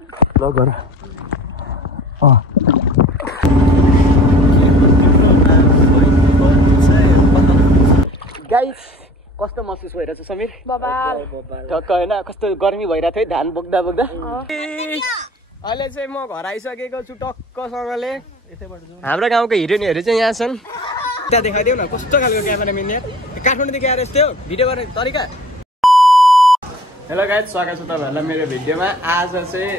ल गर गाइस कस्तो महसुस भइरहेछ समीर टक्क हैन कस्तो गर्मी भइरहेको थियो धान बोक्दा बोक्दा अहिले चाहिँ म घर आइसकेको छु टक्कसँगले हाम्रो गाउँको हिरोइनहरू चाहिँ यहाँ छन् त्यहाँ देखाइदेऊ न कस्तो खालको क्यामेराम्यान यहाँ काठमाडौँदेखि आएर यस्तै हो भिडियो गर्ने तरिका हेलो गाइस स्वागत छ तपाईहरुलाई मेरो भिडियोमा आज चाहिँ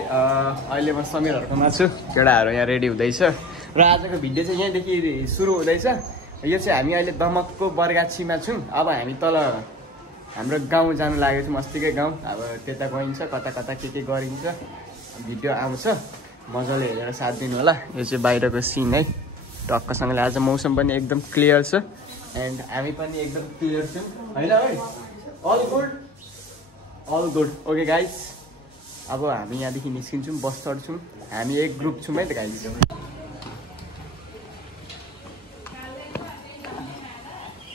अहिले म समीरहरुकोमा छु केटाहरु यहाँ रेडी हुँदैछ र आजको भिडियो चाहिँ यहाँदेखि सुरु हुँदैछ यो चाहिँ हामी अहिले दमकको बरगाछीमा छौं अब हामी तल हाम्रो गाउँ जानु लागेको छौं अस्तिकै गाउँ अब त्यता गइन्छ कता कता के गरिन्छ भिडियो आउँछ मजाले हेरेर साथ दिनु होला यो चाहिँ बाहिरको सिन है टक्कसँगले आज मौसम पनि एकदम क्लियर छ एन्ड हामी पनि एकदम क्लियर छौं हैन भाइ अल गुड ओके गाइस अब हामी यहाँदेखि निस्किन्छौँ बस चढ्छौँ हामी एक ग्रुप छौँ है त गाइस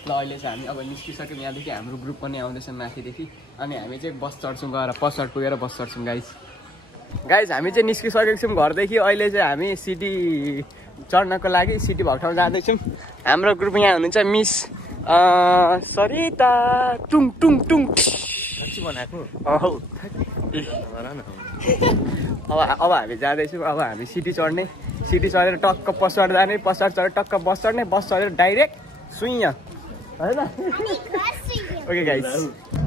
ल अहिले चाहिँ हामी अब निस्किसक्यौँ यहाँदेखि हाम्रो ग्रुप पनि आउँदैछ माथिदेखि अनि हामी चाहिँ बस चढ्छौँ गएर पछाडि पुगेर बस चढ्छौँ गाइस हामी चाहिँ निस्किसकेको छौँ घरदेखि अहिले चाहिँ हामी सिटी चढ्नको लागि सिटी भएको ठाउँ जाँदैछौँ हाम्रो ग्रुप यहाँ हुनुहुन्छ मिस सरिता टुङ टुङ टुङ बनाएको अब हामी जाँदैछौँ अब हामी सिटी चढ्ने सिटी चढेर टक्क पछाडि जाने पछाडि चढेर टक्क बस चढ्ने बस चढेर डाइरेक्ट सुइया हैन ओके गाइस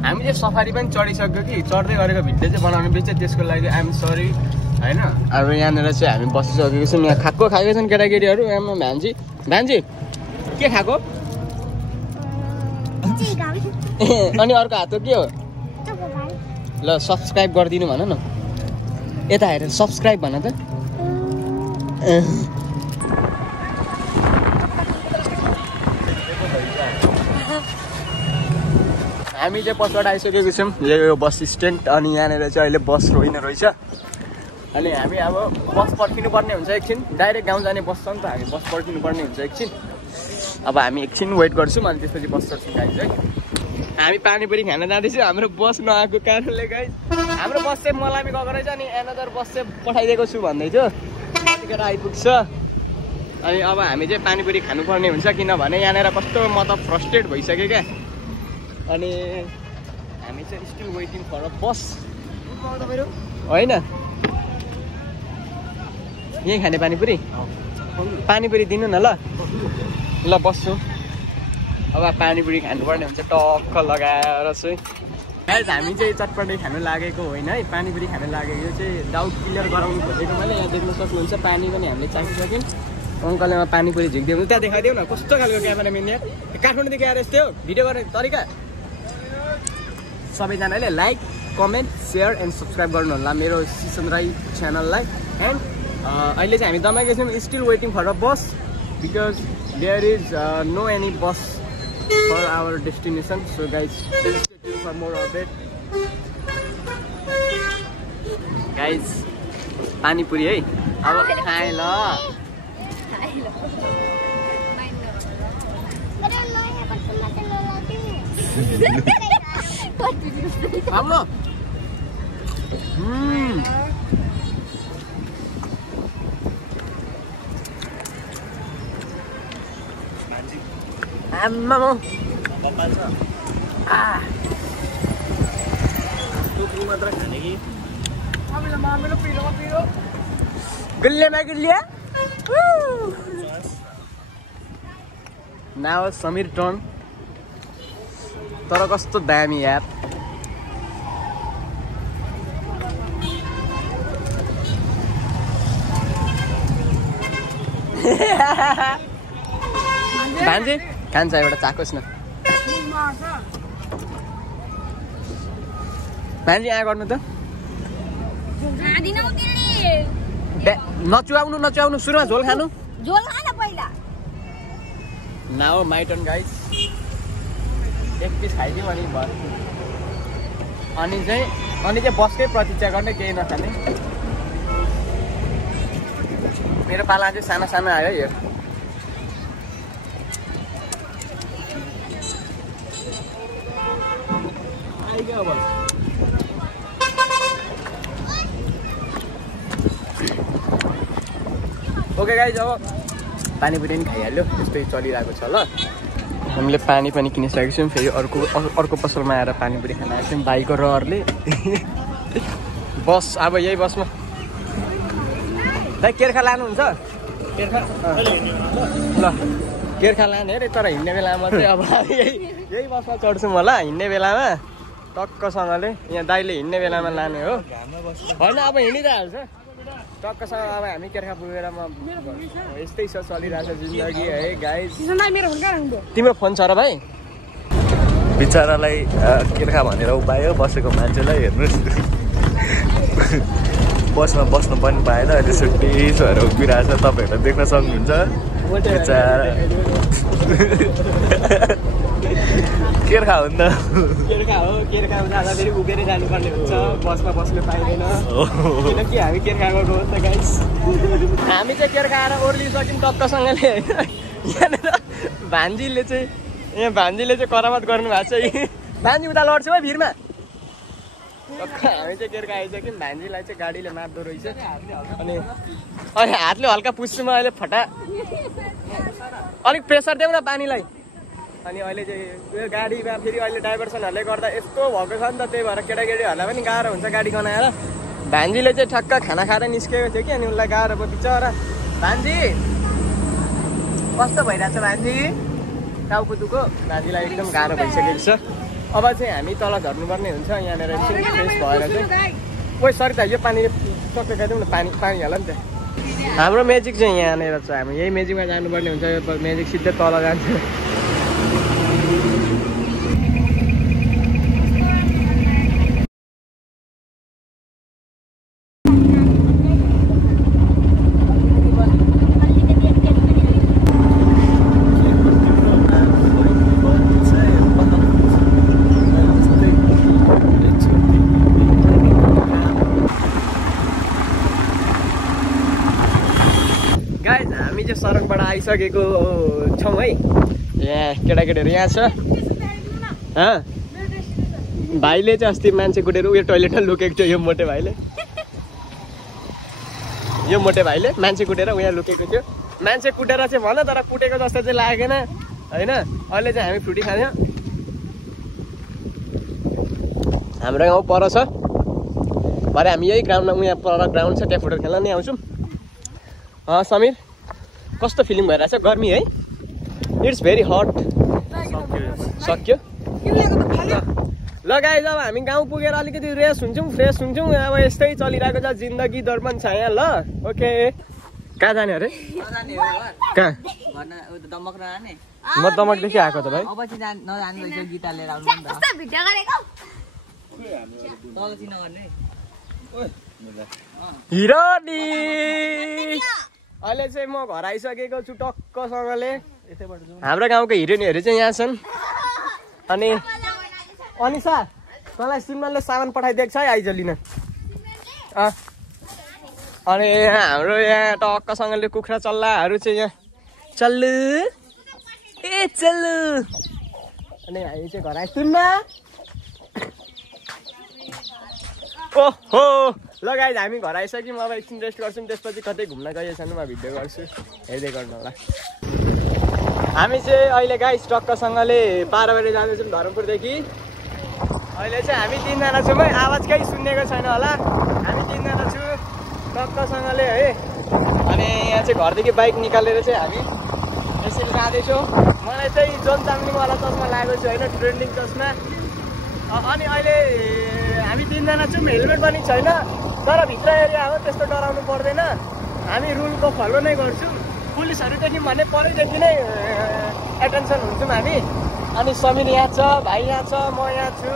हामी चाहिँ सफारी पनि चढिसक्यो कि चढ्दै गरेको भिडियो चाहिँ बनाउनु बिर्छ त्यसको लागि आइ एम सरी हैन अब यहाँनिर चाहिँ हामी बसिसकेको छौँ यहाँ खाएको छन् केटाकेटीहरू आमा भान्जी के खाएको अनि अर्को हात के हो ल सब्स्क्राइब गरिदिनु भन न यता हेरेर सब्स्क्राइब भन त हामी चाहिँ पछाडि आइसकेको छौँ यो बस स्ट्यान्ड अनि यहाँनिर चाहिँ अहिले बस रोइने रहेछ अनि हामी अब बस पर्खिनु पर्ने हुन्छ एकछिन डाइरेक्ट गाउँ जाने बस छ नि त हामी बस पर्खिनु पर्ने हुन्छ एकछिन अब हामी एकछिन वेट गर्छौँ अनि त्यसपछि बस चढ्छौँ गाइस है हामी पानीपुरी खान जाँदैछौँ हाम्रो बस नआएको कारणले गाइस हाम्रो बस चाहिँ मलामी गएको रहेछ अनि एनदर बस चाहिँ पठाइदिएको छु भन्दै थियो त्यतिखेर आइपुग्छ अनि अब हामी चाहिँ पानीपुरी खानुपर्ने हुन्छ किनभने यहाँनिर कस्तो म त फ्रस्ट्रेट भइसक्यो क्या अनि हामी चाहिँ स्टिल वेटिङ फर अ बस होइन यहीँ खाने पानीपुरी दिनु न ल बस्छु अब पानीपुरी खानुपर्ने हुन्छ टक्क लगाएर चाहिँ गाइस हामी चाहिँ चटपटे खानु लागेको होइन है पानीपुरी खानु लागेको यो चाहिँ डाउट क्लियर गराउनु खोजेको मैले यहाँ देख्न सक्नुहुन्छ पानी पनि हामीले चाखिसक्यौँ अङ्कलले पानीपुरी झिक्दिउँ त्यहाँ देखाइदेऊ न कस्तो खालको क्यामेराम्यान यहाँ काठमाडौँदेखि आएर यस्तै हो भिडियो गर्ने तरिका सबैजनाले like comment share and subscribe गर्नु होला मेरो सिसन राई च्यानललाई एन्ड अहिले चाहिँ हामी दमाईको छौँ still waiting for a bus because there is no any bus for our destination so guys for more update guys panipuri है अब खाएँ ल आम्मा मात्र खाने कि गुलिया नाउ समीर टर्न तर कस्तो दामी यार भान्जी खान्छ एउटा चाकोस् न भान्जी यहाँ गर्नु त नचुवाउनु सुरुमा झोल खानु नाउ माई टर्न गाइस एक पिस खाइदिउँ अनि भयो अनि चाहिँ बसकै प्रतीक्षा गर्ने केही नखाने मेरो पाला चाहिँ सानो सानो आयो यो ओके गाइज अब पानीपुरी पनि खाइहाल्यो त्यस्तै चलिरहेको छ ल हामीले पानी पनि किनिसकेको छौँ फेरि अर्को पसलमा आएर पानीपुरी खान आएको छौँ भाइको रहरले बस अब यही बसमा भाइ केर्खा लानुहुन्छ केर्खा ल केर्खा लाने अरे तर हिँड्ने बेलामा चाहिँ अब यही बसमा चढ्छु म ल हिँड्ने बेलामा टक्कसँगले यहाँ दाइले हिँड्ने बेलामा लाने हो होइन अब हिँडिरहेको छ टक्कसँग अब हामी केर्खा पुगेर म यस्तै छ चलिरहेको छ जिन्दगी है गाइस तिम्रो फोन छ र भाइ बिचरालाई केर्खा भनेर उपायो बसेको मान्छेलाई हेर्नुहोस् बसमा बस्नु पनि पाएन अहिले सुट्टी भएर उभिरहेको छ तपाईँहरूले देख्न सक्नुहुन्छ केर्खा हो नि त केर्खा हो केर्खामा जाँदा फेरि उभिएर जानुपर्ने हुन्छ बसमा बस्नु पाइँदैन किनकि हामी केर्खा गएको हो नि त गाइस हामी चाहिँ केर्खा आएर ओर्लिसक्यौँ टक्कसँगले होइन यहाँनिर भान्जीले चाहिँ करामत गर्नु भएको छ भान्जी उता लड्छौँ है भिरमा हामी चाहिँ केर्खा आइसक्यौँ भान्जीलाई चाहिँ गाडीले मार्दो रहेछ अनि हातले हल्का पुस्छु म अहिले फटा अलिक प्रेसर देऊ न पानीलाई अनि अहिले चाहिँ उयो गाडीमा फेरि अहिले डाइभर्सनहरूले गर्दा यस्तो भएको छ नि त त्यही भएर केटाकेटीहरूलाई पनि गाह्रो हुन्छ गाडी गनाएर भान्जीले चाहिँ ठक्क खाना खाएर निस्केको थियो कि अनि उसलाई गाह्रो भयो बिचरा भान्जी कस्तो भइरहेछ भान्जी टाउको दुखो भान्जीलाई एकदम गाह्रो भइसकेको छ अब चाहिँ हामी तल झर्नुपर्ने हुन्छ यहाँनिर एकछिन फ्रेस भएर चाहिँ ओइ सरी त यो पानी टक्क खाइदिउँ न पानी हाल नि त हाम्रो मेजिक चाहिँ यहाँनिर छ हामी यही मेजिकमा जानुपर्ने हुन्छ यो मेजिक सिधै तल जान्छ सरङबाट आइसकेको छौँ है यहाँ केटाकेटीहरू यहाँ छ भाइले चाहिँ अस्ति मान्छे कुटेर उयो टोइलेटमा लुकेको थियो यो मोटे भाइले मान्छे कुटेर उयो लुकेको थियो मान्छे कुटेर चाहिँ भन तर कुटेको जस्तो चाहिँ लागेन होइन अहिले चाहिँ हामी फ्रुटी खान्यौँ हाम्रो गाउँ पर छ भरे हामी यही ग्राउन्डमा उहाँ पर ग्राउन्ड छ त्यहाँ फुटबल खेल्न नै आउँछौँ समीर कस्तो फिलिङ भइरहेछ गर्मी है इट्स भेरी हट सक्यो ल गाइस अब हामी गाउँ पुगेर अलिकति रेस्ट हुन्छौँ फ्रेस हुन्छौँ अब यस्तै चलिरहेको छ जिन्दगी दर्पण छ यहाँ ल ओके कहाँ जाने अरे कहाँ म दमकदेखि आएको त भाइ हिरोनी अहिले चाहिँ म घर आइसकेको छु टक्कसँगले हाम्रो गाउँको हिरोइनहरू चाहिँ यहाँ छन् अनि अनिसा तँलाई सिमनले सामान पठाइदिएको छ है आइज लिन अनि हाम्रो यहाँ टक्कसँगले कुखुरा चल्लाहरू चाहिँ यहाँ चल्लु ए चल्लु अनि हामी चाहिँ घर आइसुन्न ओहो ल गाइज हामी घर आइसक्यौँ अब एकछिन रेस्ट गर्छौँ त्यसपछि कतै घुम्न गएछन् म भिडियो गर्छु हेर्दै गर्नु होला हामी चाहिँ अहिले गाइज टक्कसँगले पाराबारी जाँदैछौँ धरमपुरदेखि अहिले चाहिँ हामी तिनजना छौँ है आवाज केही सुन्नेको छैन होला हामी तिनजना छु टक्कसँगले है अनि यहाँ चाहिँ घरदेखि बाइक निकालेर चाहिँ हामी यसरी जाँदैछौँ मलाई चाहिँ जोन चाम्लिङवाला चस्मा लागेको छ होइन ट्रेन्डिङ चस्मा अनि अहिले हामी तिनजना छौँ हेलमेट पनि छैन तर भित्र एरिया हो त्यस्तो डराउनु पर्दैन हामी रुलको फलो नै गर्छौँ पुलिसहरू देख्यौँ भने पहिलेदेखि नै एटेन्सन हुन्छौँ हामी अनि समीर यहाँ छ भाइ यहाँ छ म यहाँ छु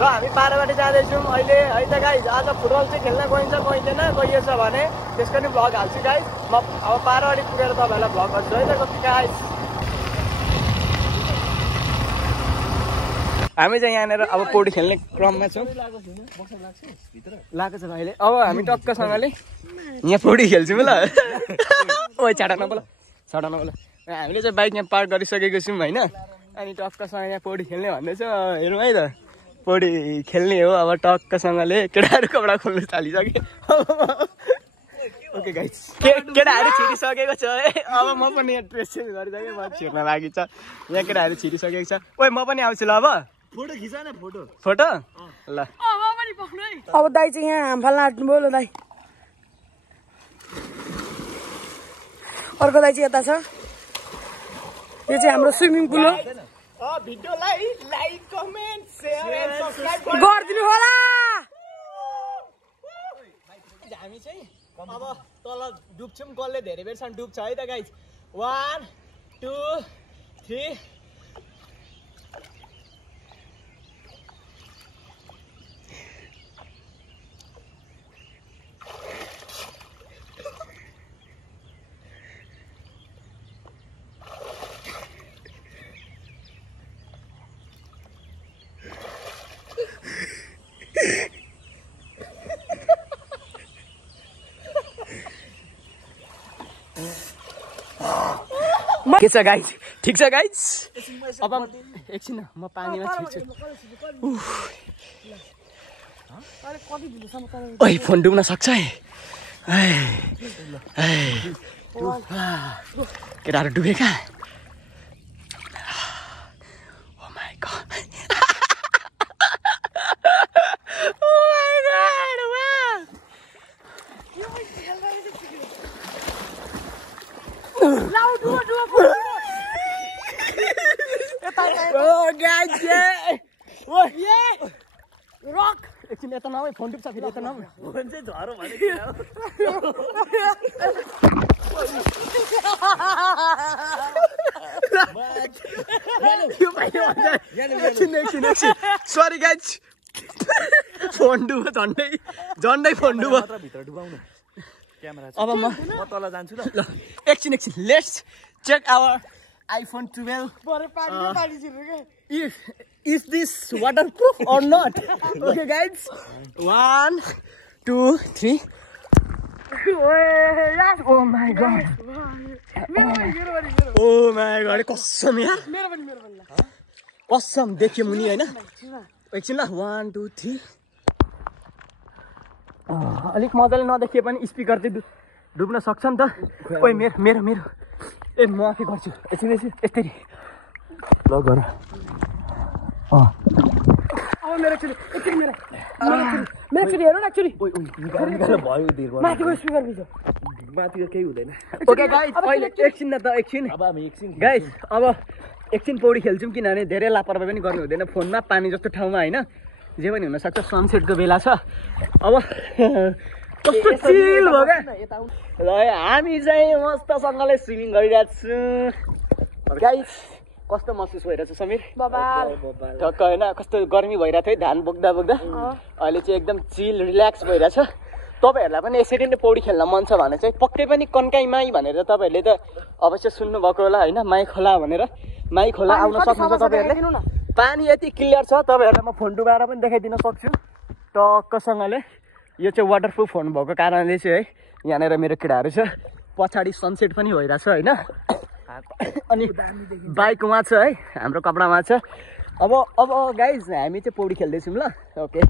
र हामी पाराबारी जाँदैछौँ अहिले है त गाइज आज फुटबल चाहिँ खेल्न गइन्छ गइँदैन गइएछ भने त्यसको नि भ्लग हाल्छु गाइज म अब पाराबारी पुगेर तपाईँहरूलाई भ्लग गर्छु है त कति गाइज हामी चाहिँ यहाँनिर अब पौडी खेल्ने क्रममा छौँ लागेको छ अहिले अब हामी टक्कसँगले यहाँ पौडी खेल्छौँ ल ओ छाडा नबोल हामीले चाहिँ बाइक यहाँ पार्क गरिसकेको छौँ होइन अनि टक्कसँग यहाँ पौडी खेल्ने भन्दैछ हेरौँ है त पौडी खेल्ने हो अब टक्कसँगले केटाहरू कपडा खोल्नु थालिसक्यो ओके गाइस केटाहरू छिरिसकेको छ है अब म पनि यहाँ ड्रेस चेन्ज गरिसकेँ म छिर्न बाँकी छ यहाँ केटाहरू छिरिसकेको छ ओइ म पनि आउँछु ल अब फोटो खिच न फोटो ल अब दाइ चाहिँ यहाँ हाम फाल्न आँट्नुभयो ल दाइ अर्को दाइ चाहिँ यता छ यो चाहिँ हाम्रो स्विमिङ पुल हो भिडियोलाई like comment share and subscribe गरिदिनु होला हामी चाहिँ अब तल डुब्छौँ कसले धेरै बेरसम्म डुब्छ है त गाइज 1 2 3 के छ गाइज ठिक छ गाइज अब एकछिन म पानीमा छिर्छु ओइ फोन डुब्न सक्छ है केटाहरू डुबेका ओ माई गॉड एकछिन यता नभए फोन डुब्छ फेरि यता नभए फोन चाहिँ झरो भने सरी गाइज फोन डुब्यो झन्डै फोन डुब्यो भित्र डुबाउनु क्यामेरा अब म तल जान्छु ल एकछिन let's check our iPhone 12 is this waterproof or not? Okay guys 1 2 3 oh my god oh my god कसम यार कसम देखियो मुनि हैन एकछिन ल 1 2 3 अलिक मजाले नदेखिए पनि स्पिकर चाहिँ डुब्न सक्छ नि त ओइ मेरो ए म आफै गर्छु एकछिन यसरी ल गर अब मेरो चुरी हेर्नु न चुरी भयो दिर माथिको स्पिकर भित्र माथिको केही हुँदैन ओके गाइस अहिले एकछिन न त एकछिन अब हामी एकछिन गाइस अब एकछिन पौडी खेल्छौँ किनभने धेरै लापरवाही पनि गर्नु हुँदैन फोनमा पानी जस्तो ठाउँमा हैन जे पनि हुनसक्छ सनसेटको बेला छ अब कस्तो चिल भयो क्या ल हामी चाहिँ मस्तसँगले स्विमिङ गरिरहेको छु गाइस कस्तो महसुस भइरहेछ समीर टक्क होइन कस्तो गर्मी भइरहेको थियो धान बोक्दा अहिले चाहिँ एकदम चिल रिल्याक्स भइरहेछ तपाईँहरूलाई पनि यसरी नै पौडी खेल्न मन छ भने चाहिँ पक्कै पनि कन्काई माई भनेर तपाईँहरूले त अवश्य सुन्नुभएको होला होइन माई खोला भनेर माई खोला आउन सक्नुहुन्छ तपाईँहरूले पानी यति क्लियर छ तपाईँहरूलाई म फोन डुबाएर पनि देखाइदिन सक्छु टक्कसँगले यो चाहिँ वाटरप्रुफ हुनुभएको कारणले चाहिँ है यहाँनिर मेरो केटाहरू छ पछाडि सनसेट पनि भइरहेछ होइन अनि बाइक उहाँ छ है हाम्रो कपडामा छ अब गाइज हामी चाहिँ पौडी खेल्दैछौँ ल ओके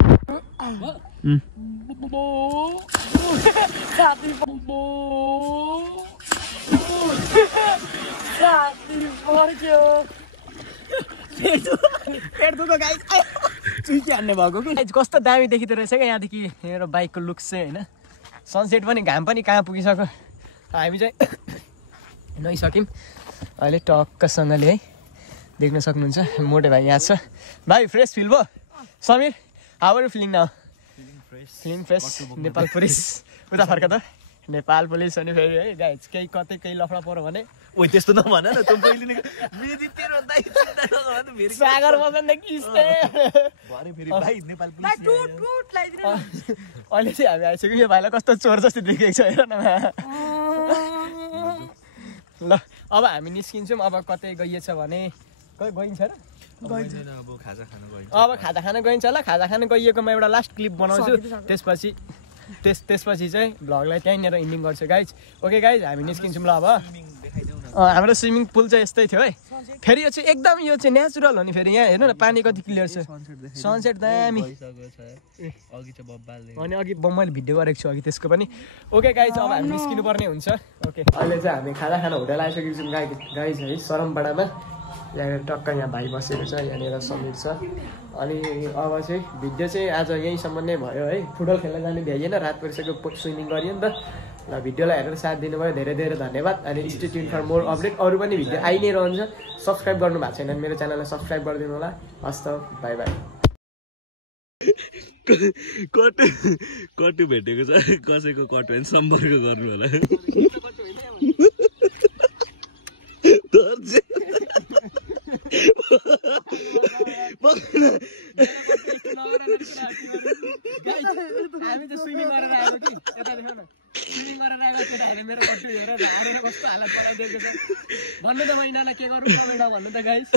हान्ने भएको कि कस्तो दामी देखिँदो रहेछ क्या यहाँदेखि मेरो बाइकको लुक्स चाहिँ होइन सनसेट पनि घाम पनि कहाँ पुगिसक्यो हामी चाहिँ नुहाइसक्यौँ अहिले टक्कसँगले है देख्न सक्नुहुन्छ मोटे भाइ यहाँ छ भाइ फ्रेस फिल भयो Samir how are you feeling now feeling fresh Nepal police उता फर्क त नेपाल पुलिस अनि फेरि है गाइज केही कतै केही लफडा पऱ्यो भने ओइ त्यस्तो नभन न तँ पहिले नै सागर बगान किस्ते भरे फेरि भाइ नेपाल पुलिस अहिले चाहिँ हामी आइसक्यौँ यो भाइलाई कस्तो चोर जस्तो देखेको छ हेर न ल अब हामी निस्किन्छौँ अब कतै गइएछ भने गइन्छ र अब खाजा खान गइन्छ ल खाजा खान गइएकोमा एउटा लास्ट क्लिप बनाउँछु त्यसपछि चाहिँ भ्लगलाई त्यहीँनिर इन्डिङ गर्छु गाइज ओके गाइज हामी निस्किन्छौँ ल अब हाम्रो स्विमिङ पुल चाहिँ यस्तै थियो है फेरि यो चाहिँ एकदम यो चाहिँ नेचुरल हो नि फेरि यहाँ हेर्नु न पानी कति क्लियर छ सनसेट दामी अनि अघि मैले भिडियो गरेको छु अघि त्यसको पनि ओके गाइज अब हामी निस्किनु पर्ने हुन्छ ओके अहिले चाहिँ हामी खाना होटल आइसकेको छौँ गाइज है सरमपाडामा यहाँ टक्क यहाँ भाइ बसेको छ यहाँनिर समीर छ अनि अब चाहिँ भिडियो चाहिँ आज यहीँसम्म नै भयो है फुटबल खेल्न जाने भ्याइएन रात परिसक्यो स्विमिङ गरियो नि त ल भिडियोलाई हेरेर साथ दिनुभयो धेरै धेरै धन्यवाद अनि stay tune for more update अरू पनि भिडियो आइ नै रहन्छ सब्सक्राइब गर्नु भएको छैन मेरो च्यानललाई सब्सक्राइब गरिदिनु होला हस् त बाई बाई कटु भेटेको छ कसैको कटु भने सम्पर्क गर्नु होला हामी त स्विमिङ गरेर आएको कि यता देख्नु न स्विमिङ गरेर आएको केटाहरूले मेरो कट्टु हेरेर हारेर कस्तो हालत पठाइदिएको छ भन्नु त महिनालाई के गरौँ भन्नु त गाइस